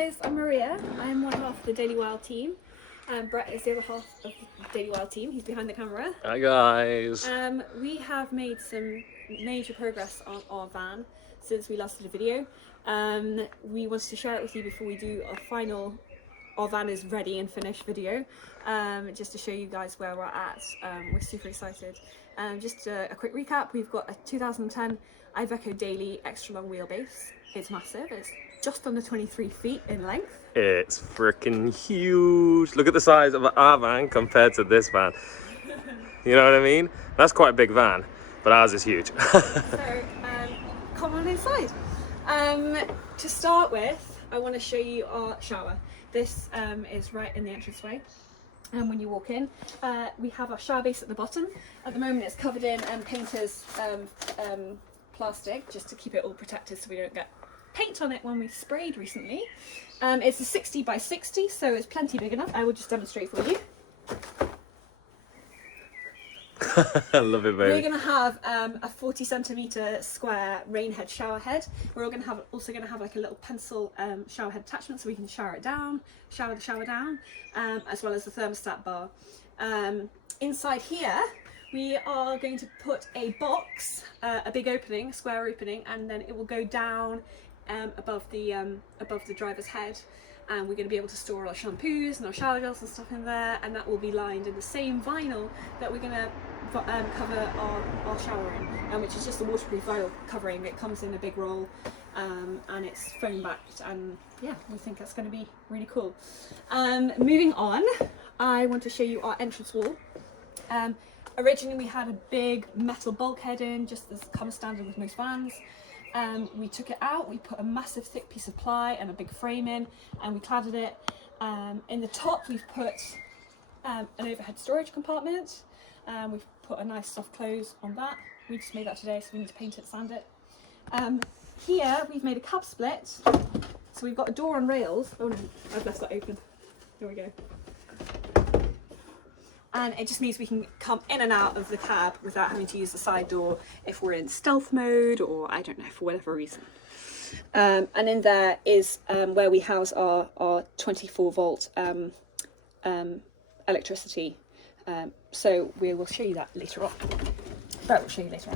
guys, I'm Maria. I'm one half of the Daily Wild team. Brett is the other half of the Daily Wild team. He's behind the camera. Hi guys. We have made some major progress on our van since we last did a video. We wanted to share it with you before we do our van is ready and finished video, just to show you guys where we're at. We're super excited. Just a quick recap, we've got a 2010 Iveco Daily extra long wheelbase. It's massive, it's just under 23 feet in length. It's freaking huge. Look at the size of our van compared to this van. You know what I mean? That's quite a big van, but ours is huge. So, come on inside. To start with, I want to show you our shower. This is right in the entranceway. And when you walk in, we have our shower base at the bottom. At the moment it's covered in painter's plastic, just to keep it all protected so we don't get paint on it when we sprayed recently. It's a 60 by 60, so it's plenty big enough. I will just demonstrate for you. I love it, baby. We're going to have a 40 centimetre square rain head shower head. We're also going to have like a little pencil shower head attachment so we can shower the shower down, as well as the thermostat bar. Inside here, we are going to put a box, a big opening, a square opening, and then it will go down above the driver's head, and we're going to be able to store our shampoos and our shower gels and stuff in there, and that will be lined in the same vinyl that we're going to cover our shower in, which is just a waterproof vinyl covering. It comes in a big roll, and it's foam backed, and yeah, we think that's going to be really cool. Moving on, I want to show you our entrance wall. Originally we had a big metal bulkhead in, just as comes standard with most vans. We took it out, we put a massive thick piece of ply and a big frame in, and we cladded it. In the top we've put an overhead storage compartment. We've put a nice soft close on that. We just made that today, so we need to paint it, sand it. Here we've made a cab split, so we've got a door on rails. Oh no, I've left that open. There we go. And it just means we can come in and out of the cab without having to use the side door if we're in stealth mode, or I don't know, for whatever reason. And in there is where we house our 24 volt electricity. So we will show you that later on. Brett will show you later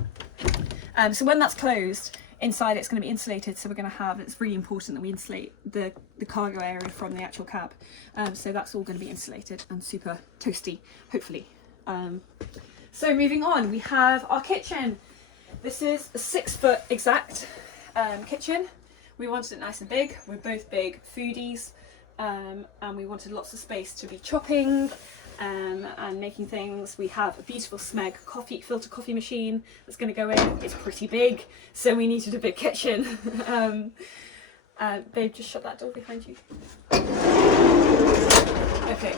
on. So when that's closed, inside it's going to be insulated, so we're going to have, it's really important that we insulate the cargo area from the actual cab. So that's all going to be insulated and super toasty, hopefully. So moving on, we have our kitchen. This is a 6 foot exact kitchen. We wanted it nice and big. We're both big foodies, and we wanted lots of space to be chopping and making things. We have a beautiful Smeg filter coffee machine that's going to go in. It's pretty big, so we needed a big kitchen. Babe, just shut that door behind you. Okay.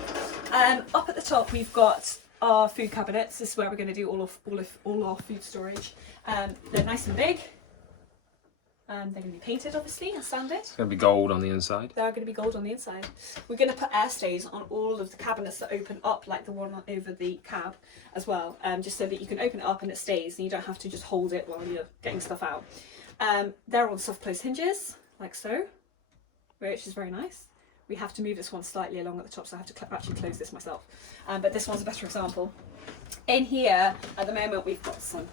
Up at the top we've got our food cabinets. This is where we're going to do all our food storage. They're nice and big. They're going to be painted, obviously, and sanded. It's going to be gold on the inside. They are going to be gold on the inside. We're going to put air stays on all of the cabinets that open up, like the one over the cab as well, just so that you can open it up and it stays and you don't have to just hold it while you're getting stuff out. They're on soft close hinges, like so, which is very nice. We have to move this one slightly along at the top, so I have to actually close this myself. But this one's a better example. In here, at the moment, we've got some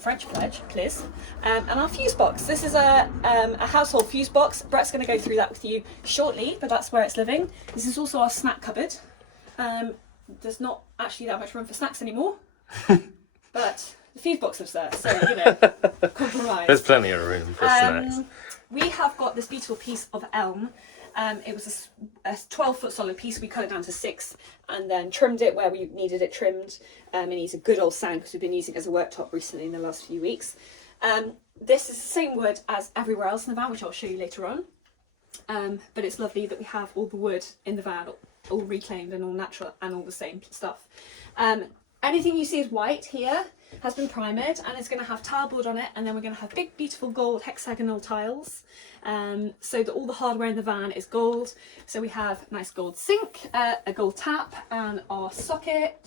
French pledge, please, and our fuse box. This is a household fuse box. Brett's going to go through that with you shortly, but that's where it's living. This is also our snack cupboard. There's not actually that much room for snacks anymore, but the fuse box lives there, so, you know, compromise. There's plenty of room for snacks. We have got this beautiful piece of elm. It was a 12-foot solid piece. We cut it down to 6 and then trimmed it where we needed it trimmed. It needs a good old sand because we've been using it as a worktop recently in the last few weeks. This is the same wood as everywhere else in the van, which I'll show you later on. But it's lovely that we have all the wood in the van, all reclaimed and all natural and all the same stuff. Anything you see is white here has been primed, and it's going to have tileboard on it, and then we're going to have big beautiful gold hexagonal tiles, so that all the hardware in the van is gold. So we have a nice gold sink, a gold tap, and our socket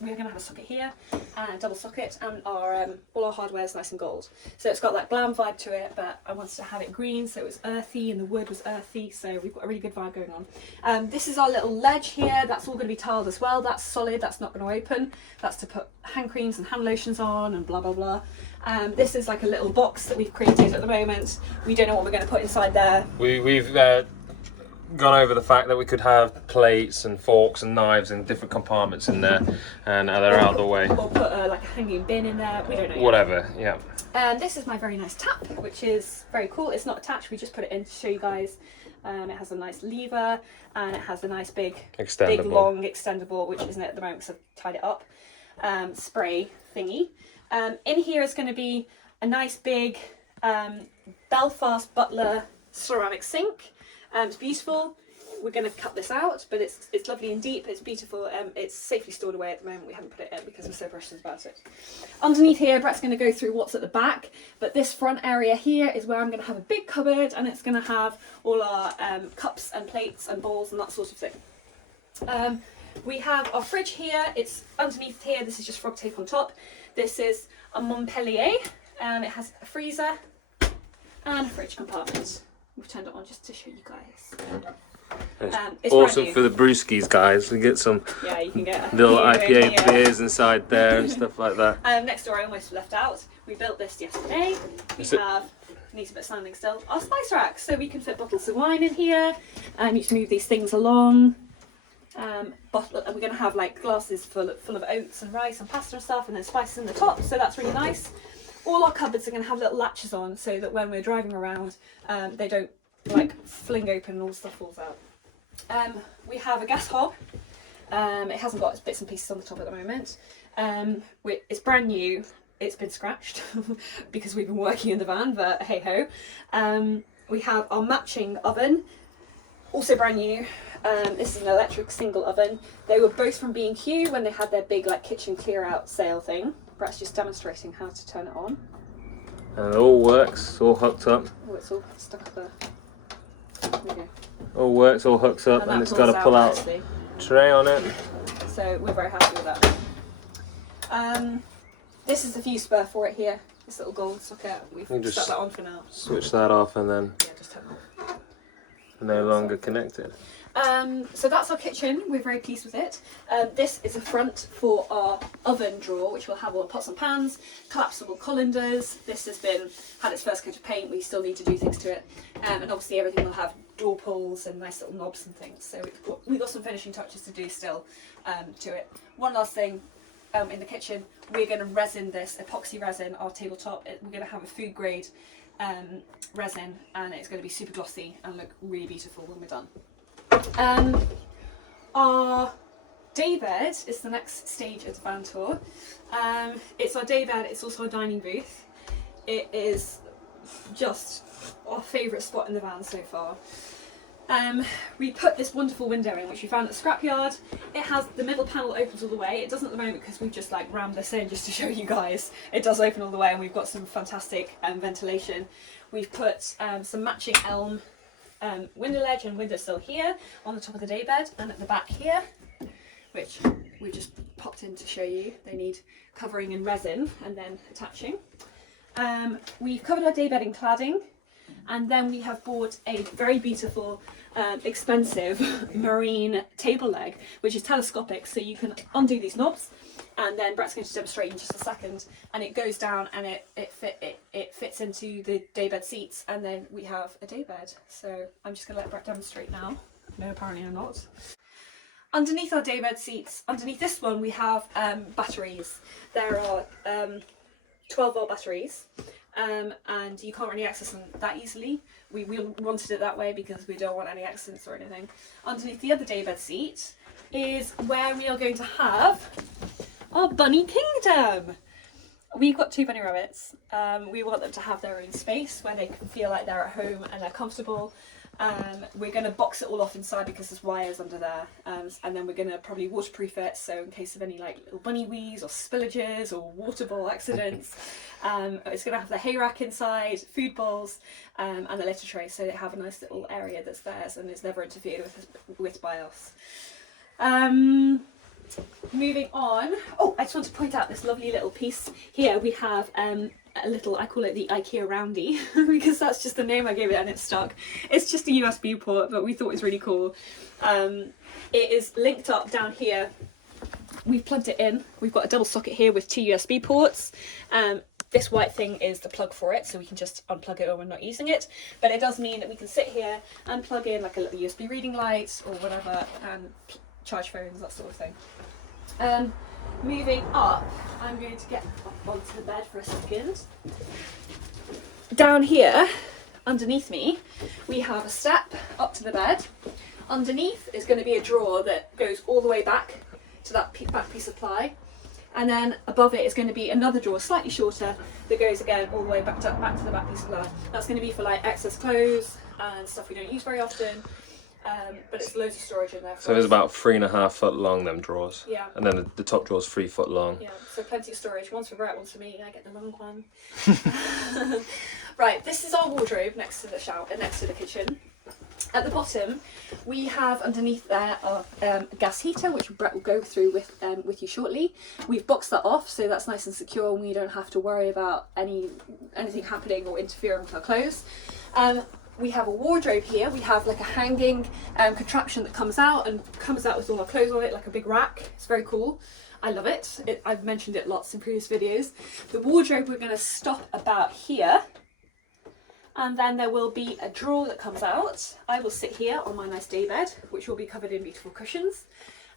we're going to have a socket here and a double socket, and our all our hardware is nice and gold. So it's got that glam vibe to it, but I wanted to have it green, so it was earthy and the wood was earthy, so we've got a really good vibe going on. This is our little ledge here. That's all going to be tiled as well. That's solid, that's not going to open. That's to put hand creams and hand lotions on and blah blah blah. This is like a little box that we've created at the moment. We don't know what we're going to put inside there. We've gone over the fact that we could have plates and forks and knives in different compartments in there, and they're out of the way. We'll put like a hanging bin in there. We don't know. Whatever, yeah. And this is my very nice tap, which is very cool. It's not attached. We just put it in to show you guys. It has a nice lever, and it has a nice big long extendable, which isn't it at the moment because I've tied it up. Spray thingy. In here is going to be a nice big Belfast Butler ceramic sink. It's beautiful. We're going to cut this out, but it's lovely and deep. It's beautiful. It's safely stored away at the moment. We haven't put it in because we're so precious about it. Underneath here, Brett's going to go through what's at the back, but this front area here is where I'm going to have a big cupboard, and it's going to have all our cups and plates and bowls and that sort of thing. We have our fridge here. It's underneath here. This is just frog tape on top. This is a Montpellier, and it has a freezer and a fridge compartment. We've turned it on just to show you guys. It's awesome for the brewskis, guys. We get some you can get little IPA beers inside there and stuff like that. Next door, I almost left out. We built this yesterday. Needs a bit of standing still. Our spice rack, so we can fit bottles of wine in here. You can move these things along. And we're going to have like glasses full of oats and rice and pasta and stuff, and then spices in the top. So that's really nice. All our cupboards are going to have little latches on, so that when we're driving around, they don't like fling open and all the stuff falls out. We have a gas hob. It hasn't got its bits and pieces on the top at the moment. It's brand new. It's been scratched because we've been working in the van, but hey ho. We have our matching oven, also brand new. This is an electric single oven. They were both from B&Q when they had their big like kitchen clear out sale thing. Brett's just demonstrating how to turn it on. And it all works, it's all hooked up. Oh, it's all stuck up there. There we go. All works, all hooks up, and it's got a pull out tray on it. So we're very happy with that. This is the fuse spur for it here. This little gold socket. We've stuck that on for now. Switch that off and then just turn it off. No longer connected. So that's our kitchen. We're very pleased with it. This is a front for our oven drawer, which will have all the pots and pans, collapsible colanders. This has had its first coat of paint. We still need to do things to it, and obviously everything will have door pulls and nice little knobs and things. So we've got some finishing touches to do still to it. One last thing. In the kitchen, we're going to resin this epoxy resin, our tabletop. We're going to have a food grade resin, and it's going to be super glossy and look really beautiful when we're done. Our daybed is the next stage of the van tour. It's our daybed, it's also our dining booth. It is just our favourite spot in the van so far. We put this wonderful window in, which we found at the scrapyard. It has the middle panel opens all the way. It doesn't at the moment because we've just like rammed this in just to show you guys. It does open all the way, and we've got some fantastic ventilation. We've put some matching elm window ledge and windowsill here on the top of the daybed, and at the back here, which we just popped in to show you. They need covering in resin and then attaching. We've covered our daybed in cladding. And then we have bought a very beautiful, expensive marine table leg, which is telescopic, so you can undo these knobs, and then Brett's going to demonstrate in just a second, and it goes down and it fits into the daybed seats, and then we have a daybed. So I'm just going to let Brett demonstrate now. No, apparently I'm not. Underneath our daybed seats, underneath this one, we have batteries. There are 12-volt batteries. And you can't really access them that easily. We wanted it that way because we don't want any accidents or anything. Underneath the other daybed seat is where we are going to have our bunny kingdom. We've got 2 bunny rabbits. We want them to have their own space where they can feel like they're at home and they're comfortable. We're going to box it all off inside because there's wires under there, and then we're going to probably waterproof it, so in case of any like little bunny wheeze or spillages or water bowl accidents. It's going to have the hay rack inside, food bowls, and the litter tray, so they have a nice little area that's theirs and is never interfered with by us. Moving on. Oh, I just want to point out this lovely little piece here. We have a little, I call it the IKEA roundy because that's just the name I gave it and it's stuck. It's just a USB port, but we thought it was really cool. It is linked up down here. We've plugged it in. We've got a double socket here with 2 USB ports. This white thing is the plug for it, so we can just unplug it when we're not using it. But it does mean that we can sit here and plug in like a little USB reading light or whatever and charge phones, that sort of thing. Moving up, I'm going to get up onto the bed for a second. Down here, underneath me, we have a step up to the bed. Underneath is going to be a drawer that goes all the way back to that back piece of ply. And then above it is going to be another drawer, slightly shorter, that goes again all the way back to the back piece of ply. That's going to be for like excess clothes and stuff we don't use very often. But it's loads of storage in there. So there's about 3.5 foot long, them drawers. Yeah. And then the top drawer's 3 foot long. Yeah, so plenty of storage. One's for Brett, one's for me. I get the long one. Right, this is our wardrobe next to the shower, next to the kitchen. At the bottom, we have underneath there a gas heater, which Brett will go through with you shortly. We've boxed that off, so that's nice and secure, and we don't have to worry about anything happening or interfering with our clothes. We have a wardrobe here. We have like a hanging contraption that comes out with all our clothes on it, like a big rack. It's very cool. I love it. I've mentioned it lots in previous videos. The wardrobe we're going to stop about here. And then there will be a drawer that comes out. I will sit here on my nice day bed, which will be covered in beautiful cushions.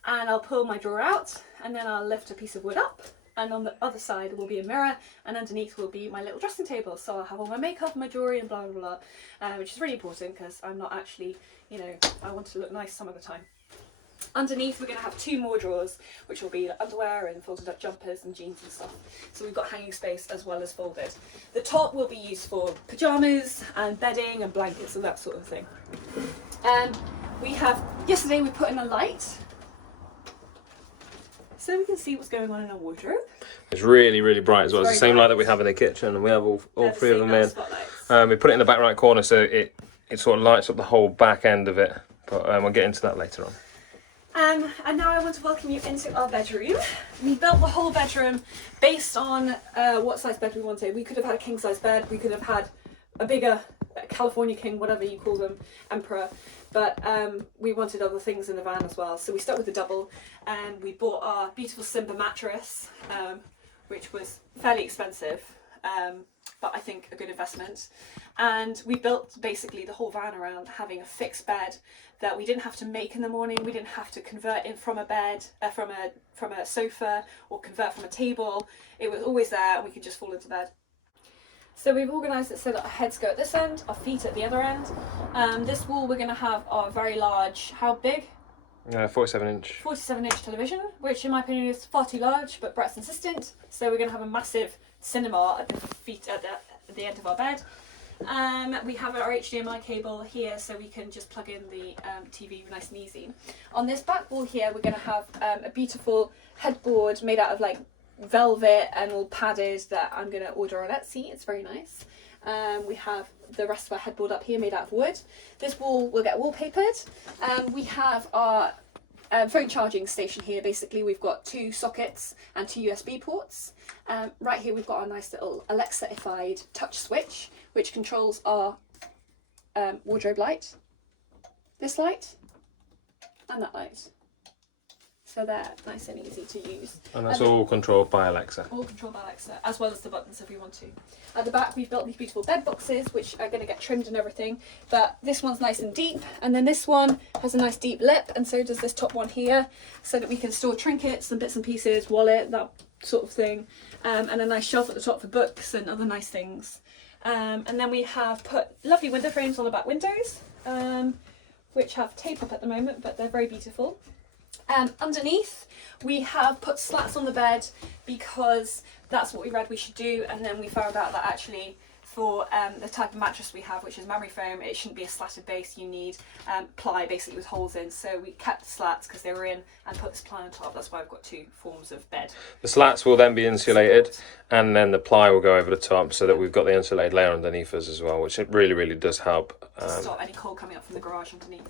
And I'll pull my drawer out, and then I'll lift a piece of wood up. And on the other side will be a mirror, and underneath will be my little dressing table. So I'll have all my makeup, my jewellery, and blah, blah, blah, which is really important because I'm not actually, I want to look nice some of the time. Underneath, we're going to have 2 more drawers, which will be like underwear and folded up jumpers and jeans and stuff. So we've got hanging space as well as folded. The top will be used for pyjamas and bedding and blankets and that sort of thing. And yesterday we put in a light, so we can see what's going on in our wardrobe. It's really, really bright as well. It's the same bright. light that we have in the kitchen, and we have all 3 of them in. Spotlights. We put it in the back right corner, so it sort of lights up the whole back end of it. But we'll get into that later on. And now I want to welcome you into our bedroom. We built the whole bedroom based on what size bed we wanted. We could have had a king size bed, we could have had a bigger California king, whatever you call them, emperor, but we wanted other things in the van as well. So we stuck with the double, and we bought our beautiful Simba mattress, which was fairly expensive, but I think a good investment. And we built basically the whole van around having a fixed bed that we didn't have to make in the morning. We didn't have to convert in from a bed, from a sofa, or convert from a table. It was always there, and we could just fall into bed. So we've organised it so that our heads go at this end, our feet at the other end. This wall we're going to have our very large, how big? 47-inch. 47-inch television, which in my opinion is far too large, but Brett's insistent. So we're going to have a massive cinema at the end of our bed. We have our HDMI cable here, so we can just plug in the TV nice and easy. On this back wall here, we're going to have a beautiful headboard made out of like velvet and all padded that I'm going to order on Etsy. It's very nice. We have the rest of our headboard up here made out of wood. This wall will get wallpapered. We have our phone charging station here. Basically, we've got 2 sockets and 2 USB ports. Right here we've got our nice little Alexa-ified touch switch, which controls our wardrobe light, this light, and that light. So they're nice and easy to use. And that's all controlled by Alexa. All controlled by Alexa, as well as the buttons if we want to. At the back we've built these beautiful bed boxes, which are going to get trimmed and everything, but this one's nice and deep, and then this one has a nice deep lip, and so does this top one here, so that we can store trinkets and bits and pieces, wallet, that sort of thing, and a nice shelf at the top for books and other nice things. And then we have put lovely window frames on the back windows, which have tape up at the moment, but they're very beautiful. Underneath we have put slats on the bed because that's what we read we should do, and then we found out that actually for the type of mattress we have, which is memory foam, it shouldn't be a slatted base. You need ply basically with holes in, so we kept the slats because they were in and put this ply on top. That's why I've got 2 forms of bed. The slats will then be insulated, and then the ply will go over the top, so that we've got the insulated layer underneath us as well, which it really, really does help. Stop any cold coming up from the garage underneath.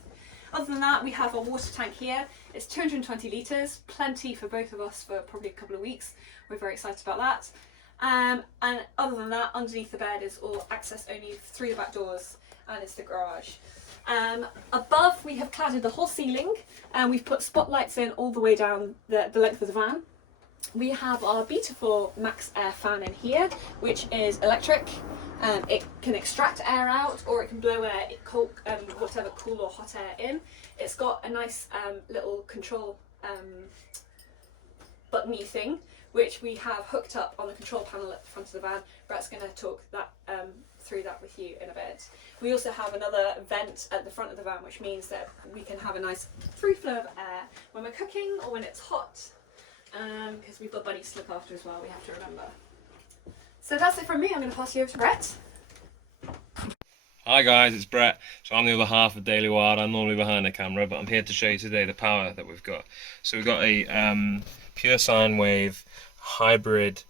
Other than that, we have a water tank here. It's 220 litres, plenty for both of us for probably a couple of weeks. We're very excited about that. And other than that, underneath the bed is all access only through the back doors, and it's the garage. Above, we have cladded the whole ceiling, and we've put spotlights in all the way down the length of the van. We have our beautiful Max Air fan in here, which is electric. It can extract air out, or it can blow air, whatever cool or hot air in. It's got a nice little control buttony thing, which we have hooked up on the control panel at the front of the van. Brett's going to talk that through that with you in a bit. We also have another vent at the front of the van, which means that we can have a nice free flow of air when we're cooking or when it's hot, because we've got bunnies to look after as well, we have to remember. So that's it from me. I'm going to pass you over to Brett. Hi guys, it's Brett. So I'm the other half of Daily Wild. I'm normally behind the camera, but I'm here to show you today the power that we've got. So we've got a pure sine wave hybrid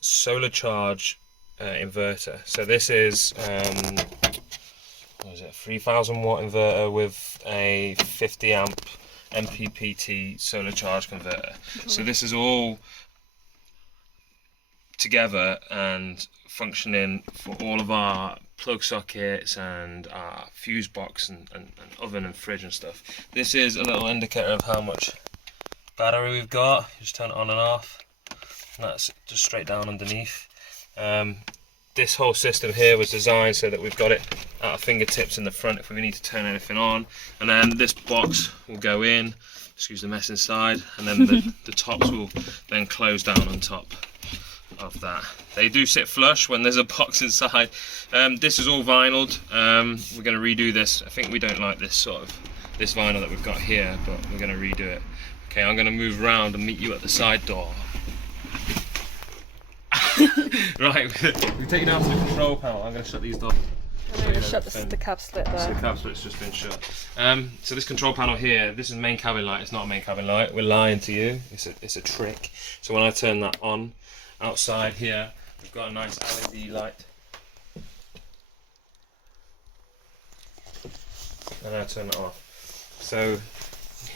solar charge inverter. So this is what is it, 3000 watt inverter with a 50 amp MPPT solar charge converter. So this is all together and functioning for all of our plug sockets and our fuse box and oven and fridge and stuff. This is a little indicator of how much battery we've got. Just turn it on and off, and that's just straight down underneath. This whole system here was designed so that we've got it at our fingertips in the front if we need to turn anything on, and then this box will go in, excuse the mess inside, and then the tops will then close down on top of that. They do sit flush when there's a box inside. This is all vinyled. We're going to redo this. I think we don't like this this vinyl that we've got here, but we're going to redo it. Okay, I'm going to move around and meet you at the side door. Right, we take you down to the control panel. I'm going to shut these doors. I'm going to shut the cab split there. So the cab split's just been shut. So this control panel here, this is main cabin light. It's not a main cabin light. We're lying to you. It's a trick. So when I turn that on, outside here, we've got a nice LED light. And I turn it off. So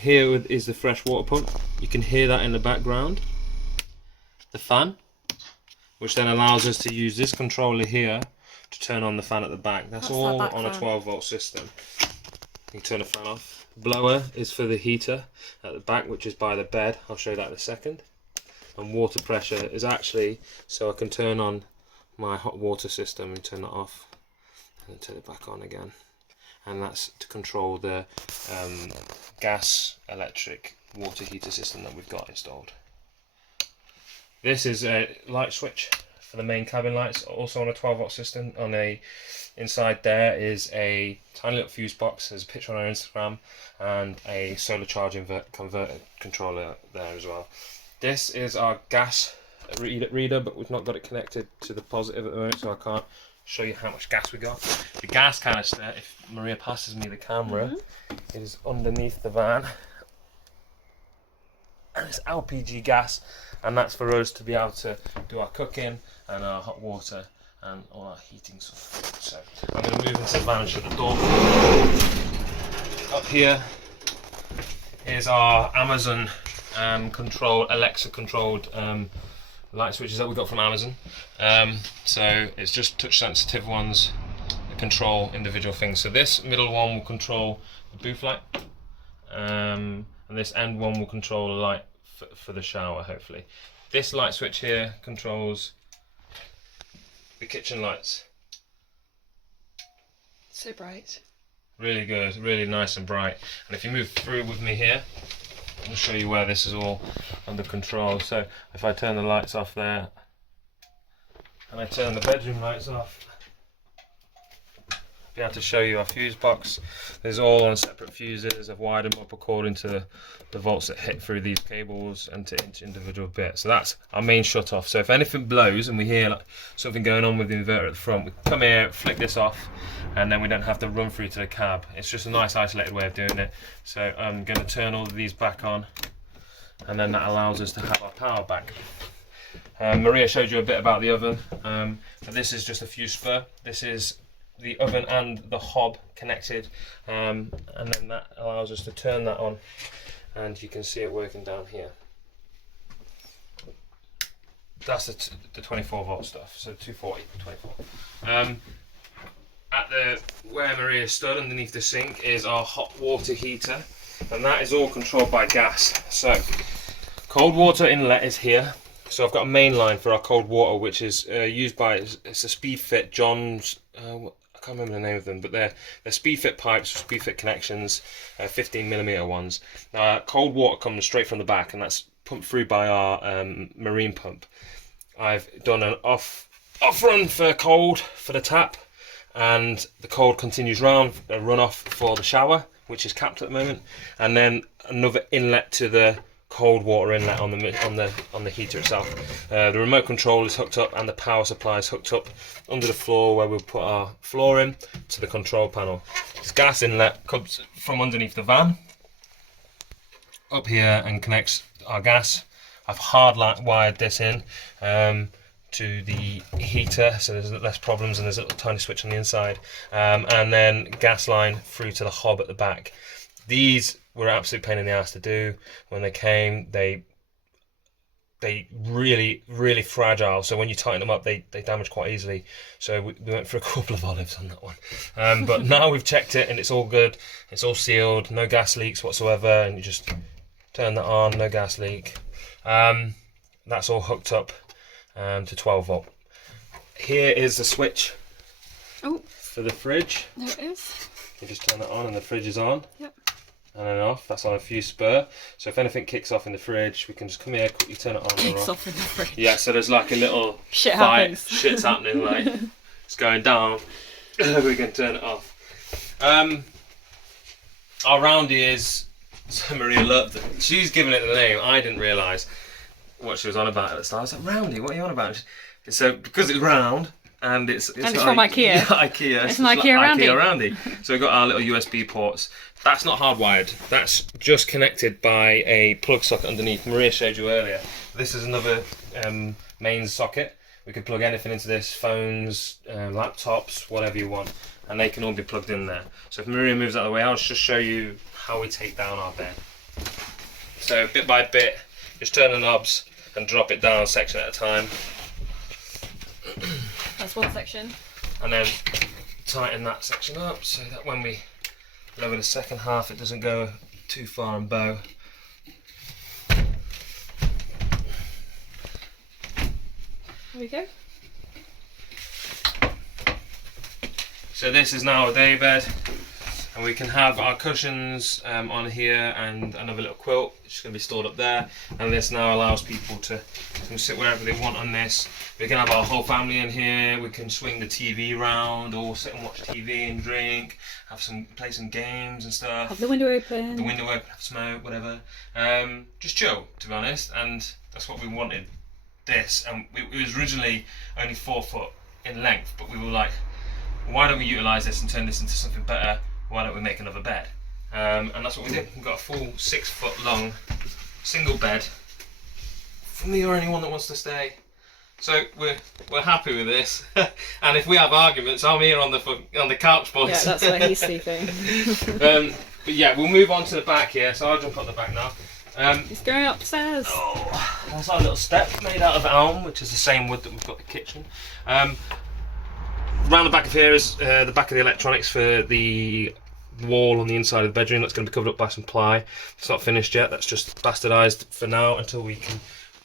here is the fresh water pump. You can hear that in the background. The fan, which then allows us to use this controller here to turn on the fan at the back. That's all on a 12 volt system. You can turn the fan off. Blower is for the heater at the back, which is by the bed. I'll show you that in a second. And water pressure is actually so I can turn on my hot water system and turn it off and then turn it back on again. And that's to control the gas electric water heater system that we've got installed. This is a light switch for the main cabin lights, also on a 12 volt system. Inside there is a tiny little fuse box. There's a picture on our Instagram, and a solar charge converter controller there as well. This is our gas reader, but we've not got it connected to the positive at the moment, so I can't show you how much gas we got. The gas canister, if Maria passes me the camera, is underneath the van. And it's LPG gas, and that's for us to be able to do our cooking and our hot water and all our heating stuff. So I'm going to move into the van and shut the door. Up here is our Amazon Alexa controlled light switches that we got from Amazon. So it's just touch sensitive ones that control individual things. So this middle one will control the booth light, and this end one will control the light for the shower, hopefully. This light switch here controls the kitchen lights. So bright. Really good, really nice and bright. And if you move through with me here, I'll show you where this is all under control. So if I turn the lights off there, and I turn the bedroom lights off, I'll be able to show you our fuse box. There's all on separate fuses. I've wired them up according to the volts that hit through these cables and to each individual bit. So that's our main shut off. So if anything blows and we hear like something going on with the inverter at the front, we come here, flick this off, and then we don't have to run through to the cab. It's just a nice isolated way of doing it. So I'm going to turn all of these back on, and then that allows us to have our power back. Maria showed you a bit about the oven. But this is just a fuse spur. This is the oven and the hob connected, and then that allows us to turn that on and you can see it working down here. That's the 24 volt stuff, so 240, 24. At the where Maria stood underneath the sink is our hot water heater, and that is all controlled by gas. So cold water inlet is here. So I've got a main line for our cold water, which is used by, it's a Speedfit Johns, I can't remember the name of them, but they're Speedfit pipes, Speedfit connections, 15mm ones. Now cold water comes straight from the back, and that's pumped through by our marine pump. I've done an off run for cold for the tap, and the cold continues round, a run off for the shower, which is capped at the moment, and then another inlet to the cold water inlet on the heater itself. The remote control is hooked up, and the power supply is hooked up under the floor where we'll put our floor in to the control panel. This gas inlet comes from underneath the van up here and connects our gas. I've hard wired this in to the heater, so there's less problems, and there's a little tiny switch on the inside, and then gas line through to the hob at the back. These were an absolute pain in the ass to do when they came. They really fragile, so when you tighten them up they damage quite easily, so we went for a couple of olives on that one. But now we've checked it and it's all good, it's all sealed, no gas leaks whatsoever, and you just turn that on, no gas leak. That's all hooked up to 12 volt. Here is the switch for the fridge. There it is. You just turn that on and the fridge is on. Yep. And then off. That's on a fuse spur. So if anything kicks off in the fridge, we can just come here, quickly turn it on. Kicks off in the fridge. Yeah, so there's like a little shit fight. happens. Shit's happening, like it's going down. We can turn it off. Our roundy is, so Maria loved it. She's given it the name. I didn't realise what she was on about at the start. I was like, roundy, what are you on about? So because it's round, and it's from IKEA. Yeah, IKEA. It's an IKEA roundy. IKEA roundy. So we've got our little USB ports. That's not hardwired. That's just connected by a plug socket underneath. Maria showed you earlier. This is another main socket. We could plug anything into this: phones, laptops, whatever you want, and they can all be plugged in there. So if Maria moves out of the way, I'll just show you how we take down our bed. So bit by bit, just turn the knobs and drop it down section at a time. That's one section. And then tighten that section up so that when we lower the second half it doesn't go too far and bow. There we go. So this is now a day bed, and we can have our cushions on here and another little quilt which is going to be stored up there, and this now allows people to sit wherever they want on this. We can have our whole family in here, we can swing the TV round or sit and watch TV and drink, play some games and stuff. Have the window open. The window open, have smoke, whatever. Just chill, to be honest, and that's what we wanted. This, and it was originally only 4 foot in length, but we were like, why don't we utilise this and turn this into something better? Why don't we make another bed? And that's what we did. We've got a full 6 foot long single bed for me or anyone that wants to stay. So we're happy with this. And if we have arguments, I'm here on the couch, boys. Yeah, that's where he's sleeping. But yeah, we'll move on to the back here. So I'll jump up the back now. He's going upstairs. Oh, that's our little step made out of elm, which is the same wood that we've got the kitchen. Round the back of here is the back of the electronics for the wall on the inside of the bedroom. That's going to be covered up by some ply. It's not finished yet. That's just bastardised for now until we can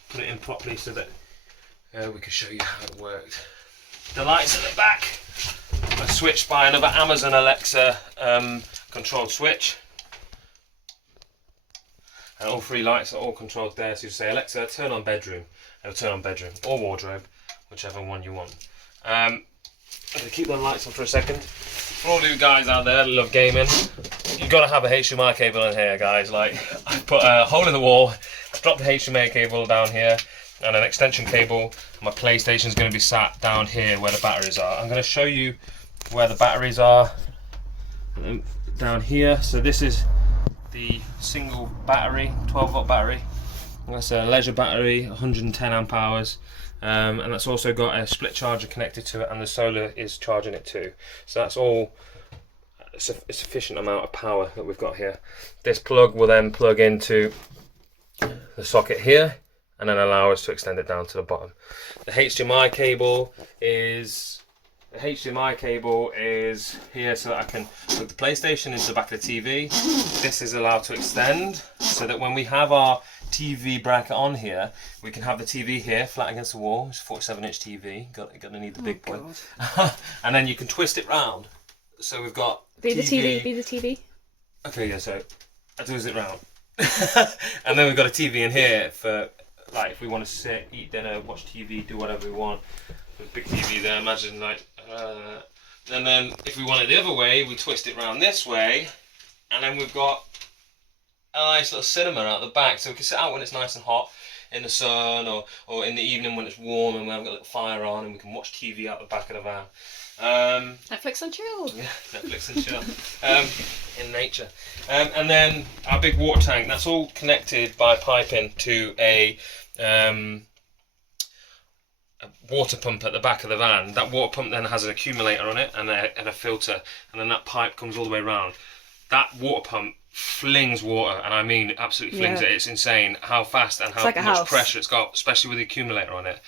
put it in properly so that we can show you how it worked. The lights at the back are switched by another Amazon Alexa controlled switch. And all 3 lights are all controlled there. So you say, Alexa, turn on bedroom. It'll turn on bedroom or wardrobe, whichever one you want. I'm going to keep the lights on for a second. For all you guys out there that love gaming, you've got to have a HDMI cable in here, guys. Like, I've put a hole in the wall, dropped the HDMI cable down here, and an extension cable. My PlayStation is going to be sat down here where the batteries are. I'm going to show you where the batteries are down here. So this is the single battery, 12 volt battery. That's a leisure battery, 110 amp hours. And that's also got a split charger connected to it, and the solar is charging it too. So that's all a sufficient amount of power that we've got here. This plug will then plug into the socket here and then allow us to extend it down to the bottom. The HDMI cable is here so that I can put the PlayStation into the back of the TV. This is allowed to extend so that when we have our TV bracket on here, we can have the TV here flat against the wall. It's a 47-inch TV. Gonna need the big boy. And then you can twist it round. So we've got Be the TV. Okay, yeah. So I twist it round, and then we've got a TV in here for like if we want to sit, eat dinner, watch TV, do whatever we want. There's a big TV there. Imagine like. And then if we want it the other way, we twist it round this way, and then we've got a nice little cinema out the back, so we can sit out when it's nice and hot in the sun, or in the evening when it's warm and we haven't got a little fire on, and we can watch TV out the back of the van. Netflix and chill. Yeah, Netflix and chill in nature. And then our big water tank, that's all connected by piping to a water pump at the back of the van. That water pump then has an accumulator on it and a filter, and then that pipe comes all the way around. That water pump flings water, and I mean absolutely flings it. It's insane how fast and how much pressure it's got, especially with the accumulator on it.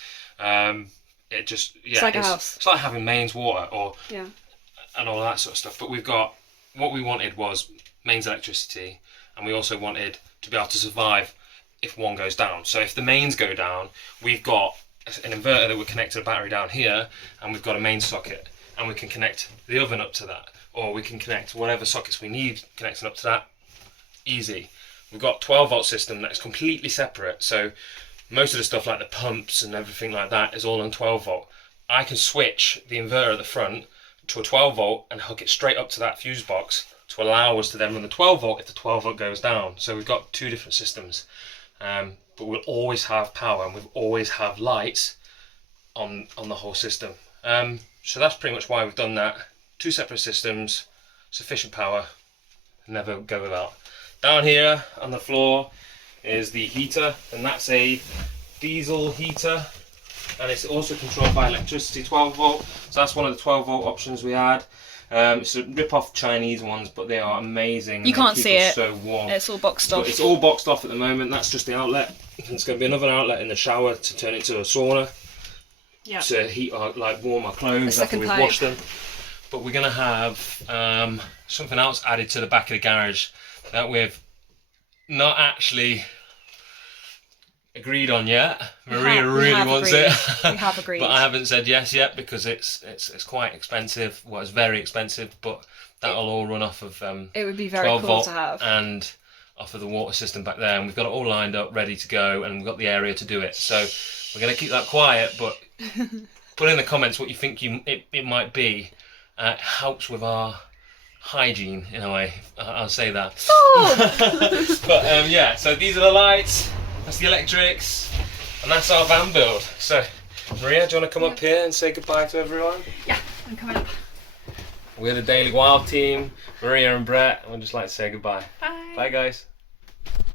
It just it's like a house. It's like having mains water and all that sort of stuff. But what we wanted was mains electricity, and we also wanted to be able to survive if one goes down. So if the mains go down, we've got an inverter that would connect to the battery down here, and we've got a main socket, and we can connect the oven up to that, or we can connect whatever sockets we need connecting up to that. Easy. We've got 12-volt system that's completely separate, so most of the stuff like the pumps and everything like that is all on 12-volt. I can switch the inverter at the front to a 12-volt and hook it straight up to that fuse box to allow us to then run the 12-volt if the 12-volt goes down. So we've got two different systems, but we'll always have power, and we'll always have lights on the whole system. So that's pretty much why we've done that. Two separate systems, sufficient power, never go without. Down here on the floor is the heater, and that's a diesel heater, and it's also controlled by electricity, 12-volt. So that's one of the 12-volt options we had. It's a rip-off Chinese ones, but they are amazing. You can't see it. So warm. It's all boxed off. But it's all boxed off at the moment. That's just the outlet. There's going to be another outlet in the shower to turn it into a sauna. Yeah. To heat our, warm our clothes after we've washed them. But we're going to have something else added to the back of the garage that we've not actually agreed on yet. Maria really wants it. We have agreed. But I haven't said yes yet because it's quite expensive. Well, it's very expensive, but that'll all run off of it would be very 12 cool volt to have. And off of the water system back there, and we've got it all lined up, ready to go, and we've got the area to do it. So we're going to keep that quiet, but put in the comments what you think it might be. It helps with our hygiene in a way. I'll say that. But yeah, so these are the lights, that's the electrics, and that's our van build. So Maria, do you want to come up here and say goodbye to everyone? Yeah, I'm coming up. We're the Daily Wild team, Maria and Brett, and we'd just like to say goodbye. Bye. Bye guys.